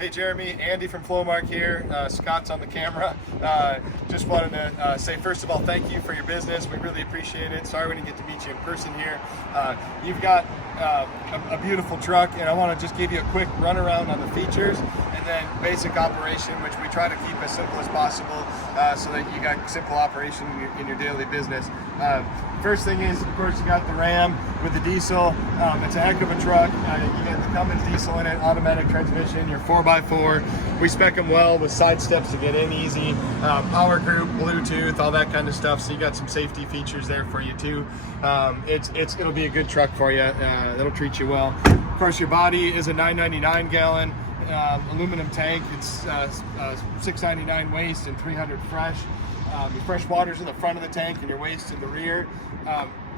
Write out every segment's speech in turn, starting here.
Hey Jeremy, Andy from Flowmark here. Scott's on the camera. Just wanted to say, first of all, thank you for your business. We really appreciate it. Sorry we didn't get to meet you in person here. You've got a beautiful truck, and I want to just give you a quick run around on the features and then basic operation, which we try to keep as simple as possible so that you got simple operation in your daily business. First thing is, of course, you got the Ram with the diesel. It's a heck of a truck. You get the Cummins diesel in it, automatic transmission, your 4x4. We spec them well with side steps to get in easy, power group, Bluetooth, all that kind of stuff. So you got some safety features there for you too. It'll be a good truck for you. It'll treat you well. Of course, your body is a 999 gallon aluminum tank. It's 699 waste and 300 fresh. Your fresh water's in the front of the tank and your waste in the rear.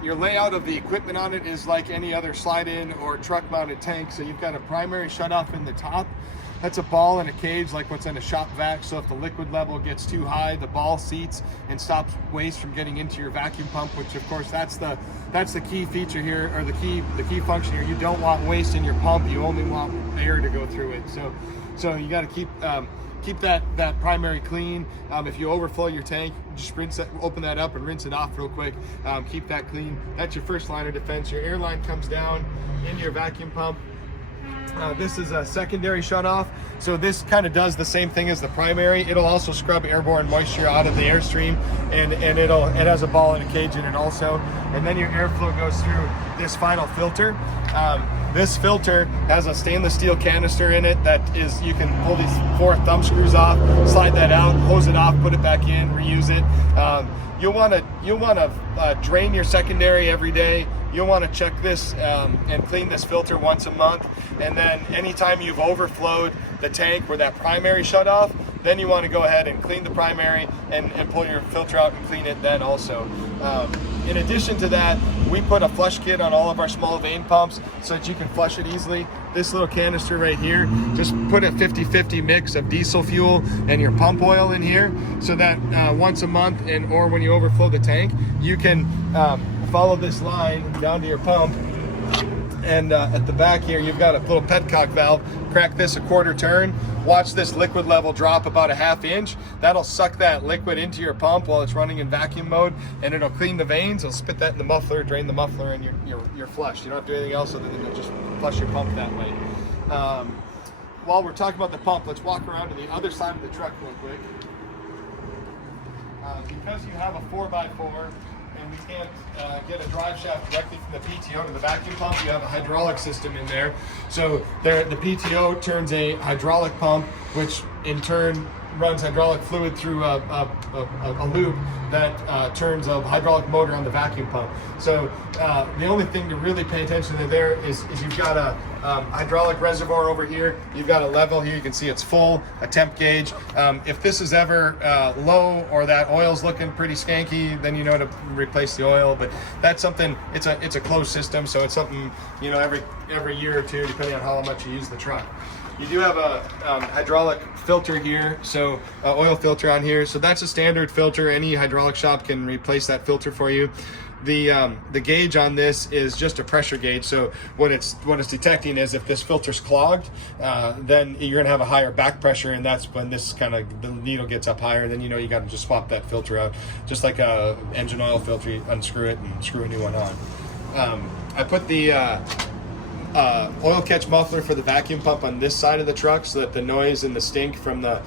Your layout of the equipment on it is like any other slide-in or truck-mounted tank. So you've got a primary shutoff in the top. That's a ball in a cage like what's in a shop vac. So if the liquid level gets too high, the ball seats and stops waste from getting into your vacuum pump, which of course that's the key feature here, or the key function here. You don't want waste in your pump. You only want air to go through it. So you got to keep that primary clean. If you overflow your tank, just open that up and rinse it off real quick. Keep that clean. That's your first line of defense. Your air line comes down into your vacuum pump. This is a secondary shutoff, so this kind of does the same thing as the primary. It'll also scrub airborne moisture out of the airstream, and it has a ball in a cage in it also. And then your airflow goes through this final filter. This filter has a stainless steel canister in it that is, you can pull these 4 thumb screws off, slide that out, hose it off, put it back in, reuse it. You'll want to drain your secondary every day. You'll want to check this and clean this filter once a month. And then anytime you've overflowed the tank where that primary shut off, then you want to go ahead and clean the primary and pull your filter out and clean it then also. In addition to that, we put a flush kit on all of our small vane pumps so that you can flush it easily. This little canister right here, just put a 50-50 mix of diesel fuel and your pump oil in here so that once a month or when you overflow the tank, you can follow this line down to your pump. And at the back here, you've got a little petcock valve. Crack this a quarter turn. Watch this liquid level drop about a ½ inch. That'll suck that liquid into your pump while it's running in vacuum mode, and it'll clean the vanes. It'll spit that in the muffler, drain the muffler, and you're flushed. You don't have to do anything else other than just flush your pump that way. While we're talking about the pump, let's walk around to the other side of the truck real quick. Because you have a 4x4, and we can't get a drive shaft directly from the PTO to the vacuum pump, you have a hydraulic system in there. So the PTO turns a hydraulic pump, which in turn runs hydraulic fluid through a loop that turns a hydraulic motor on the vacuum pump. So the only thing to really pay attention to there is you've got a hydraulic reservoir over here. You've got a level here. You can see it's full, a temp gauge. If this is ever low or that oil's looking pretty skanky, then you know to replace the oil. But that's something. It's a closed system, so it's something every year or two, depending on how much you use the truck. You do have a hydraulic filter here, so oil filter on here. So that's a standard filter. Any hydraulic shop can replace that filter for you. The gauge on this is just a pressure gauge. So what it's detecting is if this filter's clogged, then you're gonna have a higher back pressure, and that's when the needle gets up higher. Then you got to just swap that filter out, just like a engine oil filter. You unscrew it and screw a new one on. I put the oil catch muffler for the vacuum pump on this side of the truck so that the noise and the stink from the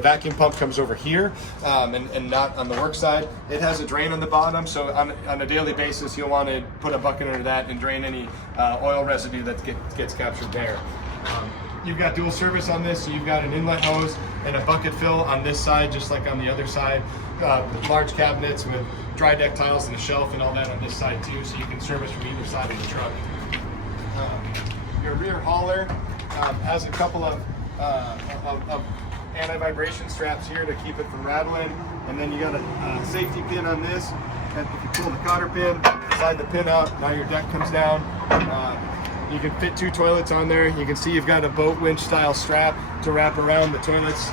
vacuum pump comes over here and not on the work side. It has a drain on the bottom, so on a daily basis you'll want to put a bucket under that and drain any oil residue that gets captured there. You've got dual service on this, so you've got an inlet hose and a bucket fill on this side, just like on the other side. Large cabinets with dry deck tiles and a shelf and all that on this side too, so you can service from either side of the truck. Your rear hauler has a couple of anti-vibration straps here to keep it from rattling, and then you got a safety pin on this, and if you pull the cotter pin, slide the pin out, now your deck comes down. You can fit 2 toilets on there. You can see you've got a boat winch style strap to wrap around the toilets.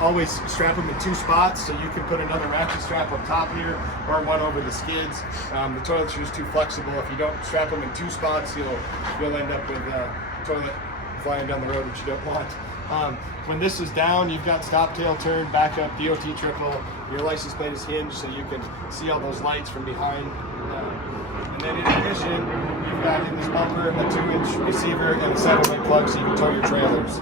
Always strap them in 2 spots, so you can put another ratchet strap up top here or one over the skids. The toilet's just too flexible. If you don't strap them in 2 spots, you'll end up with toilet flying down the road, which you don't want. When this is down, you've got stop, tail, turn, backup, DOT triple. Your license plate is hinged, so you can see all those lights from behind. And then in addition, you've got in this bumper a 2-inch receiver and a 7-way plug, so you can tow your trailers.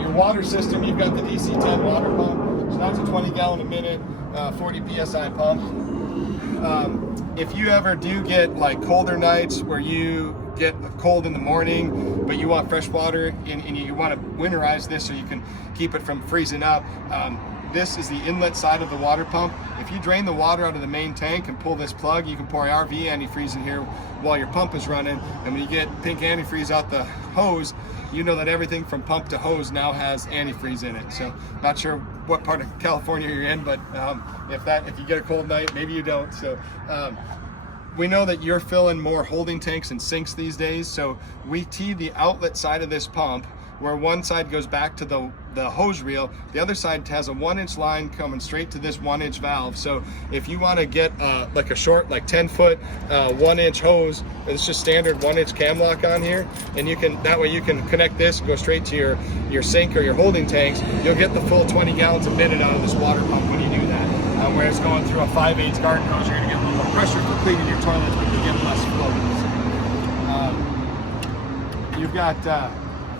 Your water system, you've got the DC-10 water pump, so that's a 20-gallon a minute, 40 PSI pump. If you ever do get like colder nights where you get cold in the morning, but you want fresh water and you want to winterize this so you can keep it from freezing up, this is the inlet side of the water pump. If you drain the water out of the main tank and pull this plug, you can pour RV antifreeze in here while your pump is running. And when you get pink antifreeze out the hose, you know that everything from pump to hose now has antifreeze in it. So not sure what part of California you're in, but if you get a cold night, maybe you don't. So we know that you're filling more holding tanks and sinks these days. So we tee the outlet side of this pump where one side goes back to the hose reel, the other side has a 1-inch line coming straight to this 1-inch valve. So if you want to get like a short, like 10-foot 1-inch hose, it's just standard 1-inch cam lock on here, and that way you can connect this and go straight to your sink or your holding tanks. You'll get the full 20 gallons a minute out of this water pump when you do that. Where it's going through a 5/8 garden hose, you're going to get a little more pressure for cleaning your toilets, but you get less flow. You've got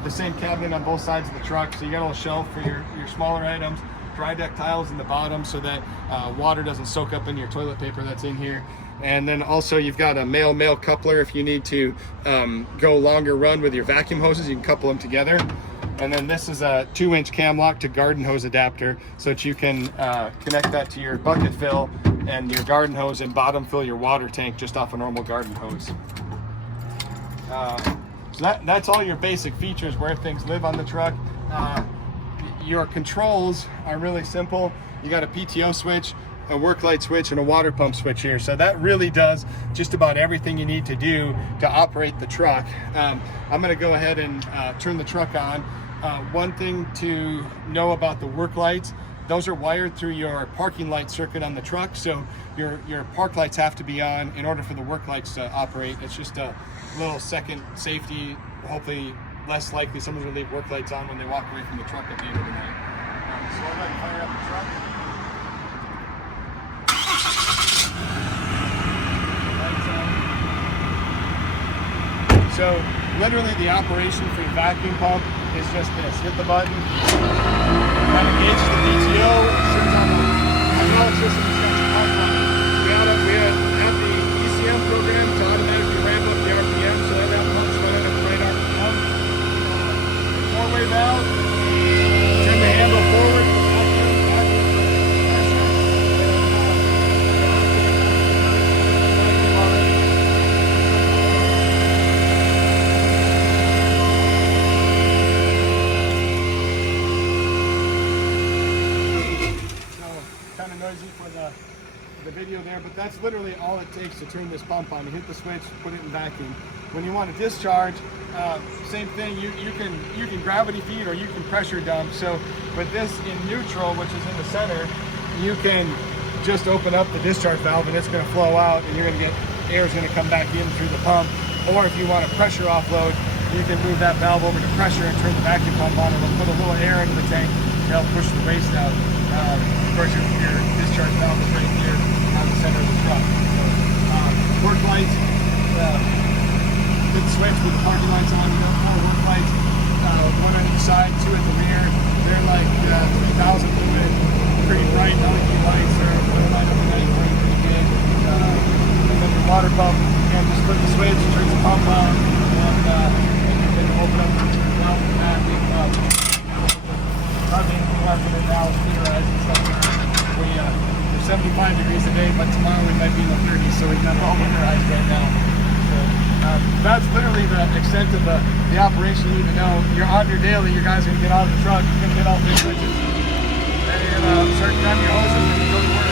the same cabinet on both sides of the truck, so you got a little shelf for your smaller items, dry deck tiles in the bottom so that water doesn't soak up in your toilet paper that's in here. And then also you've got a male coupler if you need to go longer run with your vacuum hoses, you can couple them together. And then this is a 2-inch cam lock to garden hose adapter so that you can connect that to your bucket fill and your garden hose and bottom fill your water tank just off a normal garden hose. So that's all your basic features where things live on the truck. Your controls are really simple. You got a PTO switch, a work light switch, and a water pump switch here. So that really does just about everything you need to do to operate the truck. I'm gonna go ahead and turn the truck on. One thing to know about the work lights, those are wired through your parking light circuit on the truck. So your park lights have to be on in order for the work lights to operate. It's just a little second safety, hopefully less likely someone's gonna leave work lights on when they walk away from the truck at the end of the night. So I'll go ahead and fire up the truck. So literally the operation for the vacuum pump is just this. Hit the button, that engages the PTO, turns on the hydraulic system, and starts the pump running. We have the ECM program to automatically ramp up the RPM so that pump's running at the right RPM. 4-way valve, turn the handle forward, for the video there, but that's literally all it takes to turn this pump on. You hit the switch, put it in vacuum. When you want to discharge, same thing. You can gravity feed or you can pressure dump. So with this in neutral, which is in the center, you can just open up the discharge valve and it's going to flow out, and you're going to get air is going to come back in through the pump. Or if you want to pressure offload, you can move that valve over to pressure and turn the vacuum pump on. It'll put a little air into the tank to help push the waste out. Of course, your discharge valve is right here on the center of the truck. So, work lights, hit the switch with the parking lights on. You got 4 work lights, 1 on each side, 2 at the rear. They're like 3,000 lumen, pretty bright LED lights. They're light up the night, pretty good. And then the water pump, again, just flip the switch, turns the pump on, and then open up the valve for that. Market it now is theorizing something. We're 75 degrees today, but tomorrow we might be in the 30s, so we've got it all winterized right now. So that's literally the extent of the operation you need to know. You're on your daily, you guys are going to get out of the truck, you're going to get all the switches, and you're going to start grabbing your hoses and go to work.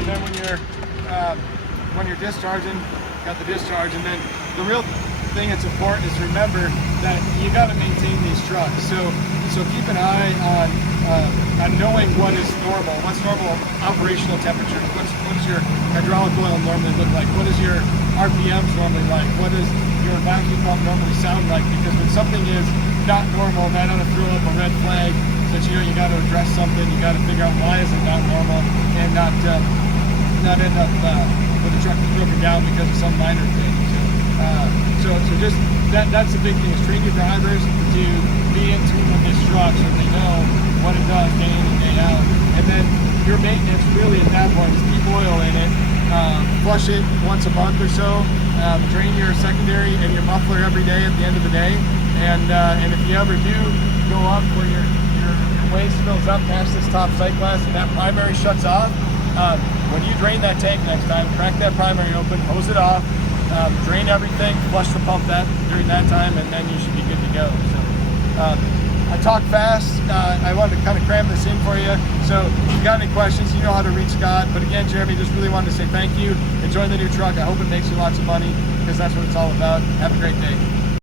And then when you're discharging, got the discharge, and then the real thing that's important is to remember that you got to maintain these trucks. So keep an eye on knowing what is normal. What's normal operational temperature? What's your hydraulic oil normally look like? What is your RPMs normally like? What is your vacuum pump normally sound like, because when something is not normal, that ought to throw up a red flag that you know you got to address something. You got to figure out why is it not normal, and not end up with the truck broken down because of some minor thing. So just that's the big thing, is train your drivers to be in tune with this truck so they know what it does day in and day out. And then your maintenance really at that point is keep oil in it, flush it once a month or so, drain your secondary and your muffler every day at the end of the day. And if you ever do go up where your waste fills up past this top sight glass and that primary shuts off, when you drain that tank next time, crack that primary open, hose it off, drain everything, flush the pump during that time, and then you should be good to go. So I talk fast. I wanted to kind of cram this in for you. So if you got any questions, you know how to reach Scott. But again, Jeremy, just really wanted to say thank you. Enjoy the new truck. I hope it makes you lots of money, because that's what it's all about. Have a great day.